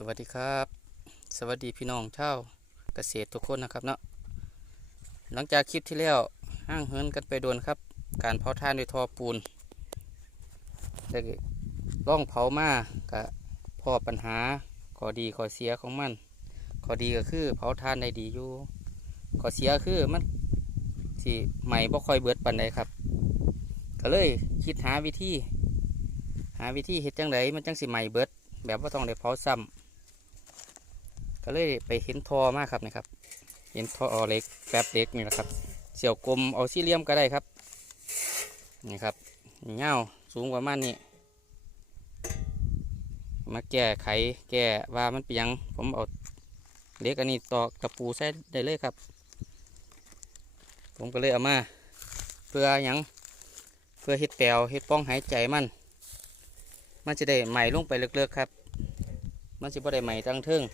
สวัสดีครับ สวัสดีพี่น้องชาวเกษตรทุกคนนะครับเนาะหลังจากคลิปที่แล้วห้างเฮินกันไปโดนครับ การเผาถ่านด้วยทอปูนได้ล่องเผามากับพ่อปัญหาข้อดีข้อเสียของมันข้อดีก็คือเผาถ่านได้ดีอยู่ข้อเสียคือมันสิใหม่บ่ค่อยเบิดปันใดครับ ก็เลยคิดหาวิธี หาวิธีเฮ็ดจังไดมันจังสิใหม่เบิดแบบว่าต้องได้เผาซ้ำ ก็เลยไปเห็นทอมากครับนี่ครับ เห็นทอเล็กแป๊บเล็กนี่แหละครับ เสี่ยวกลมเอาสี่เหลี่ยมก็ได้ครับ นี่ครับเงาวสูงกว่ามันนี่มาแก้ไขแก้ว่ามันเป็นยังผมเอาเล็กอันนี้ตอกระปูใส่ได้เลยครับ ผมก็เลยเอามา เพื่อยังเพื่อเฮ็ดแปลวเฮ็ดป้องหายใจมัน มันจะได้ใหม่ลงไปเลือกๆครับ มันจะบ่ได้ใหม่ตั้งเทิง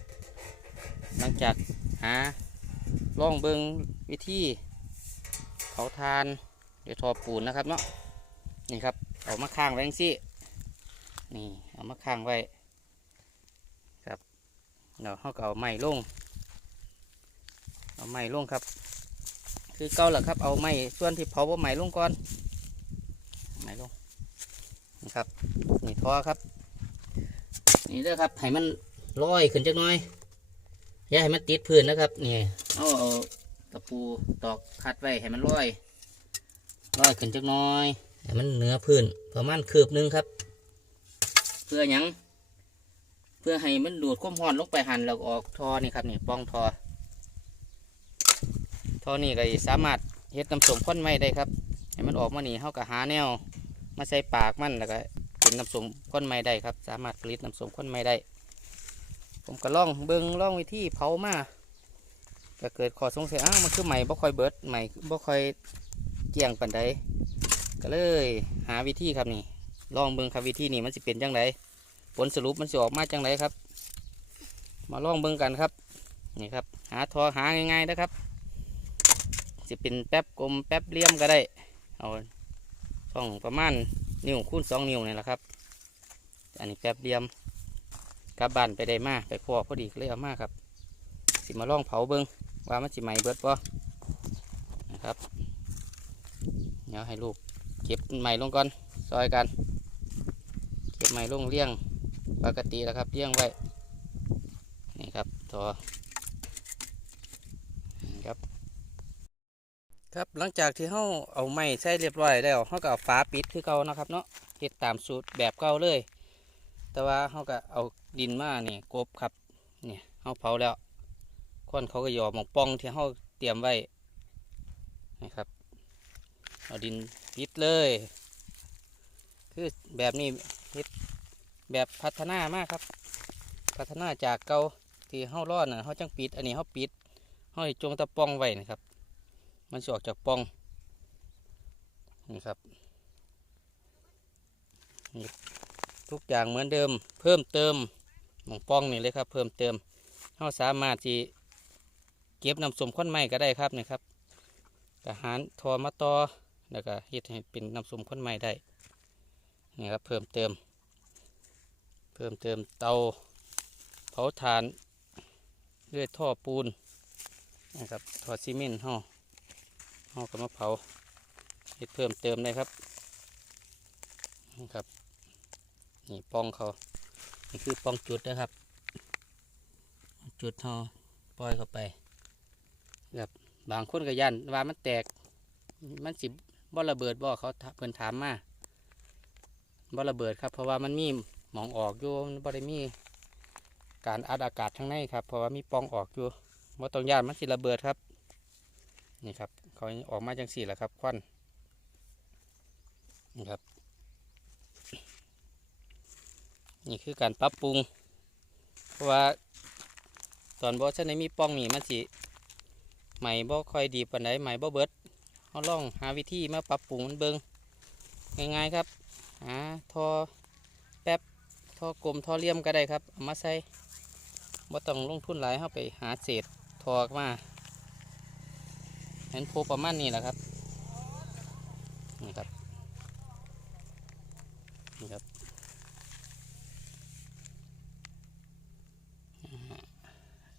ลังจากหาล่องเบิงวิธีเผาทานเดี๋ยทอปูนนะครับเนาะนี่ครับเอามาข้างไว้จังซี่นี่เอามาข้างไว้ครับเดี๋ยวเขาก็เอาไม้ลงเอาไม้ลงครับ คือเก่าแหละครับเอาไม้ส่วนที่เผาว่าไม้ลงก่อนไม้ลงนะครับนี่ท่อครับ นี่เด้อครับให้มันลอยขึ้นจักหน่อย อย่าให้มันติดพื้นนะครับนี่เอาเอาตะปูตอกคัดไว้ให้มันลอยลอยขึ้นจักหน่อยให้มันเหนือพื้นประมาณคืบหนึงครับ เพื่อหยังเพื่อให้มันดูดความร้อนลงไปหันแล้วก็ออกท่อนี่ครับนี่ป้องท่อท่อนี่ก็สามารถเฮ็ดน้ำส้มข้นไม้ได้ครับให้มันออกมานี่เขาก็หาแนวมาใส่ปากมันแล้วก็เป็นน้ำส้มข้นไม้ได้ครับ สามารถผลิตน้ำส้มข้นไม้ได้ ผมก็ล่องเบิ้งล่องวิธีเผามาก็เกิดขอสงสัยอ้าวมันคือใหม่บ่ค่อยเบิดใหม่บ่ค่อยเกี่ยงปันใดก็เลยหาวิธีครับนี่ลองเบิ้งครับวิธีนี้มันสิเป็นจังไดผลสรุปมันสิออกมาจังไดครับ มาลองเบิ้งกันครับนี่ครับ หาทอหาง่ายๆนะครับสิเป็นแป๊บกลมแป๊บเลี่ยมก็ได้ เอาช่องประมาณนิ้วคูณสองนิ้วนี่แหละครับ อันนี้แป๊บเลี่ยม กลับบ้านไปได้มาไปพ่อพอดีเลยเอามาครับ สิมาล่องเผาเบิงว่ามันสิไหมเบิดป่นะครับเดี๋ยวให้ลูกเก็บไหมลงก่อนซอยกัน เก็บไหมลงเลี้ยงปกติแล้วครับเลี้ยงไว้นี่ครับตัวนี่ครับ ครับหลังจากที่เขาเอาไม้ใส่เรียบร้อยแล้วเขาก็เอาฝาปิดคือเก่านะครับเนาะเฮ็ดตามสูตรแบบเก่าเลย แต่ว่าเขาก็เอาดินมาเนี่ยกบครับเนี่ยเขาเผาแล้วควันเขาก็ยอหมองปองที่เขาเตรียมไว้นะครับเอาดินปิดเลย คือแบบนี้เฮ็ดแบบพัฒนามากครับ พัฒนาจากเก่าที่เขารอดน่ะเขาจังปิด อันนี้เขาปิดเขาจงตะปองไว้นะครับ มันจะออกจากปองนี่ครับ ทุกอย่างเหมือนเดิม เพิ่มเติมหมองป้องนี่เลยครับ เพิ่มเติมเราสามารถที่เก็บน้ำส้มข้นไม้ก็ได้ครับนี่ครับกระหารทอมาตอแล้วก็เฮ็ดให้เป็นน้ำส้มข้นไม้ได้นี่ครับเพิ่มเติม เพิ่มเติมเตาเผาถ่านด้วยท่อปูนนะครับท่อซีเมนต์ห่อห่อก็มาเผาเฮ็ดเพิ่มเติมได้ครับนี่ครับ นี่ป้องเขานี่คือป้องจุดนะครับ จุดเขาปล่อยเข้าไปแบบบางคนก็ยันว่ามันแตก มันสิบ่ระเบิดบ่เขาเพิ่นถามมาบ่ระเบิดครับ เพราะว่ามันมีหมองออกอยู่บ่ได้มีการอัดอากาศข้างในครับ เพราะว่ามีปองออกอยู่บ่ต้องย่านมันสิระเบิดครับ นี่ครับ เขาออกมาจังสี่แหละครับควันนี่ครับ นี่คือการปรับปรุง เพราะว่าตอนบอสในมีป้องนี่มันสิใหม่บ่ค่อยดีปานใดใหม่บ่เบิดเขาลองหาวิธีมาปรับปรุงมันเบิงง่ายๆครับหาท่อแป๊บท่อกลมท่อเลี่ยมก็ได้ครับเอามาใส่บ่ต้องลงทุนหลายเข้าไปหาเศษท่อมาเห็นโพประมาณนี้แหละครับนี่ครับนี่ครับ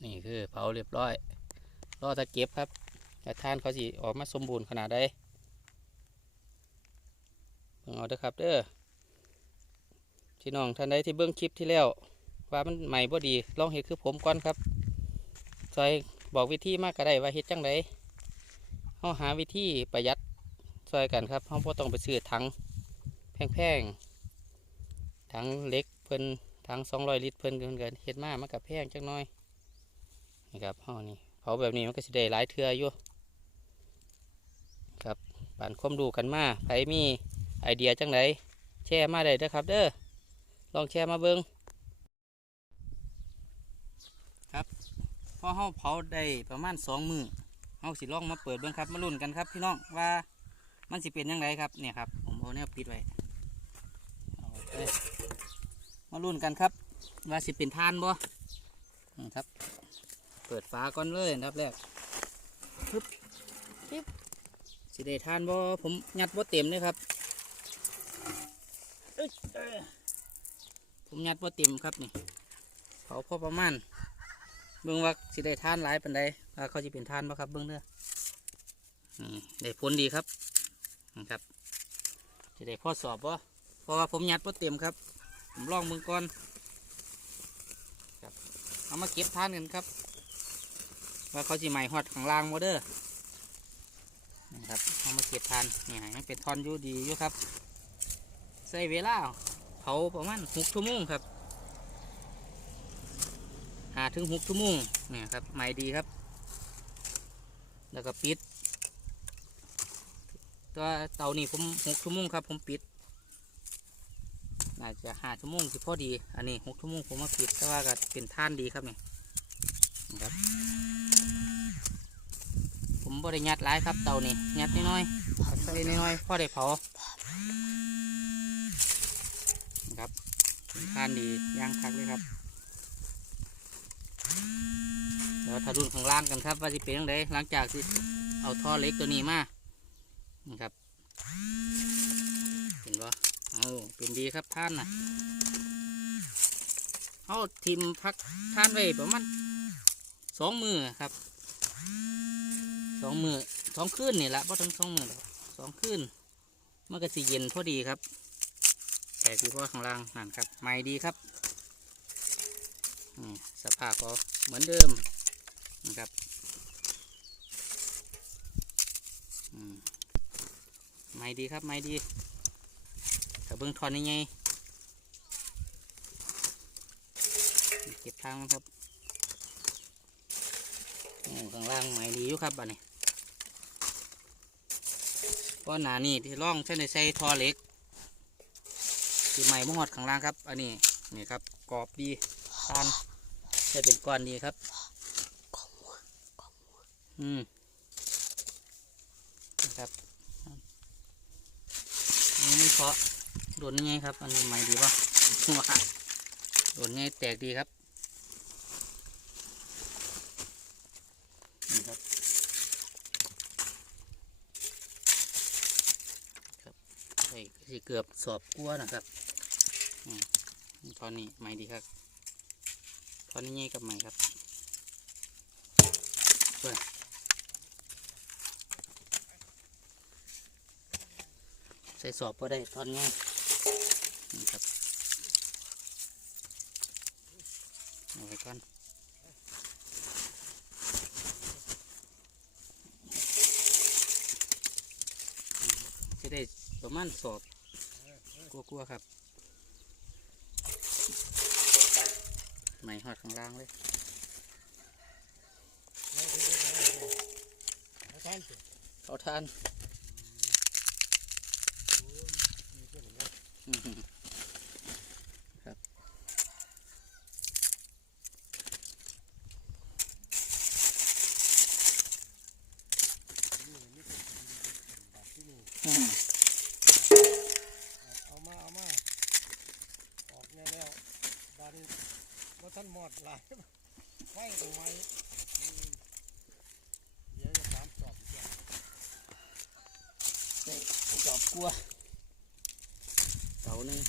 นี่ คือเผาเรียบร้อยรอตะเก็บครับแต่ท่านเขาสิออกมาสมบูรณ์ขนาดใดเบิ่งเอาเด้อครับเด้อพี่น้องท่านใดที่เบิ่งคลิปที่แล้ว ว่ามันใหม่บ่ดีลองเฮ็ดคือผมก่อนครับซอยบอกวิธีมากก็ได้ว่าเฮ็ดจังไดเฮาหาวิธีประหยัดซอยกันครับเฮาบ่ต้องไปซื้อถังแพงๆถังเล็กเพิ่นถัง200ลิตรเพิ่นเพิ่นก็เฮ็ดมากมันก็แพงจักหน่อย นี่ครับเฮานี่เผาแบบนี้มันก็สิได้หลายเทืออยู่ครับปานความรู้กันมาใครมีไอเดียจังไดแชร์มาได้เด้อครับ เด้อลองแชร์มาเบิ่งพอเฮาเผาได้ประมาณสองมือเฮาสิลองมาเปิดเบิ่งครับมาลุ้นกันครับพี่น้องว่ามันสิเป็นยังไงครับเนี่ยครับผมเอาแนวปิดไว้มาลุ้นกันครับ ว่าสิเป็นทานบ่ครับ เปิดฝาก่อนเลยอันดับแรกปึ๊บปึ๊บสิได้ทานบ่ผมยัดบ่เต็มเลยครับเอ้ยเอ้ยผมยัดบ่เต็มครับนี่เผาพอประมาณเบิ่งว่าสิได้ทานหลายปันใดว่าเขาจะเป็นทานบ่ครับเบิ่งเด้อนี่ได้ผลดีครับนะครับจะได้พ่อสอบบ่เพราะว่าผมยัดบ่เต็มครับ ผมลองเบิ่งก่อนครับเอามาเก็บทานกันครับ ว่าเขาสิใหม่ฮอดข้างล่างบ่เด้อนะครับเอามาเก็บทานนี่ให้มันเป็นทอนอยู่ดีอยู่ครับ ใส่เวลาเผาประมาณหกชั่วโมงครับหาถึงหกชั่วโมงเนี่ยครับใหม่ดีครับ แล้วก็ปิดตัวเตานี่ผมหกชั่วโมงครับ ผมปิดน่าจะห้าชั่วโมงสิพอดี อันนี้หกชั่วโมงผมมาปิดแต่ว่าก็เป็นท่านดีครับนี่นะครับ บริยัดหลายครับเตานี่ยัดน้อยๆใส่น้อยๆพอได้เผาครับท่านดีย่างคักเลยครับเดี๋ยวถ้ารุ่นข้างล่างกันครับว่าจะเป็นยังไงหลังจากที่เอาท่อเล็กตัวนี้มานะครับเห็นปะเอาเป็นดีครับท่านนะเอาทิมพักท่านไว้ประมาณสองมือครับ สองมือสองคืนนี่แหละเพราะทั้งสองมือหรอกสองคืนมันก็สิเย็นพอดีครับ แต่ที่พ่อข้างล่างนั่นครับไม่ดีครับสภาพก็เหมือนเดิมนะครับอืมไม่ดีครับไม่ดีถ้าเบิ้งทอนยังไงเก็บทางครับ ข้างล่างไม่ดีอยู่ครับบ้านี้เพราะหนานี่ที่ร่องใช้ในใส่ทอเล็กที่ใหม่มหอดข้างล่างครับ อันนี้นี่ครับกรอบดีทานจะเป็นก้อนดีครับอืมนะครับนนี้เพาะโดนยังไงครับ อันนี้ใหม่ดีป่ะโดนไงแตกดีครับ นี่ครับครับไอ้สิเกือบสอบกลัวนะครับตอนนี้ใหม่ดีครับตอนนี้ง่ายกับใหม่ครับเปิดใส่สอบก็ได้ตอนง่ายนี่ครับเอาไว้ก่อนจะได้ ประมาณสอบกลัวๆครับไหมหอดข้างล่างเลยเอาทาน หมดลายไม่ถูไหมเดี๋ยวจะตามจอบอีกจอบกลัวเต่าหนึ่ง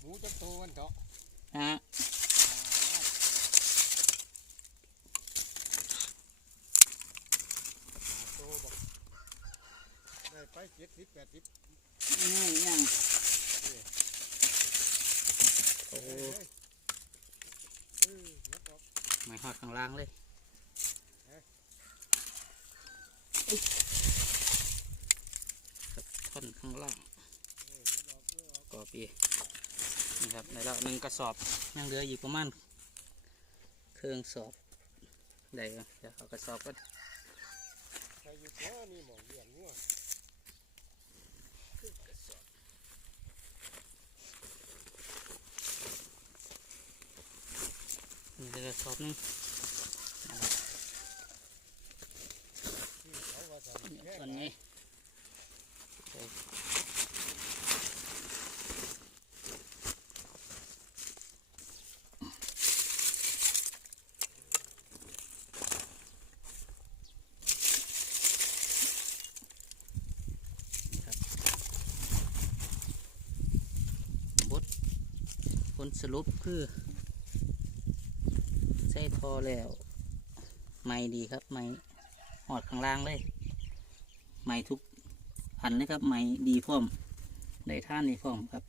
หมูจะโตมันเถอะฮะโตบอกได้ไปเจ็ดสิบแปดสิบนี่ยังโอ้ เอ้ หอดข้างล่างเลยครับท่อนข้างล่างกเอปีนี่ครับในล้วหนึ่งกระสอบยังเหลืออยู่ประมาณเครื่องสอบได้เดี๋ยวเอากระสอบก็ใครอยู่ตัวนี่หมองเลี้ยงงัว นี่กระสอบนึงนะครับที่เขาว่าสั่นเนี่ยแค่ส่วนนี้ผลสรุปคือ อแล้วไม่ดีครับไม่หอดข้างล่างเลยไม่ทุกอันเลยครับไม่ดีพร้อมได้ท่านในพร้อมครับ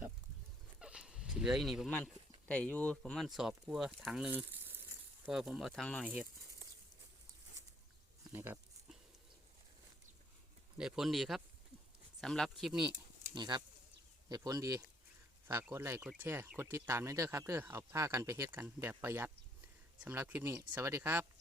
ครับที่เหลืออยู่นี่ประมาณได้อยู่ประมาณสอบกลัวถังหนึ่งเพราะว่าผมเอาถังหน่อยเห็ดนี่ครับ ได้ผลดีครับสำหรับคลิปนี้นี่ครับได้ผลดี ฝากกดไลค์กดแชร์กดติดตามด้วยเด้อครับเด้อเอาผ้ากันไปเฮ็ดกันแบบประหยัดสำหรับคลิปนี้ สวัสดีครับ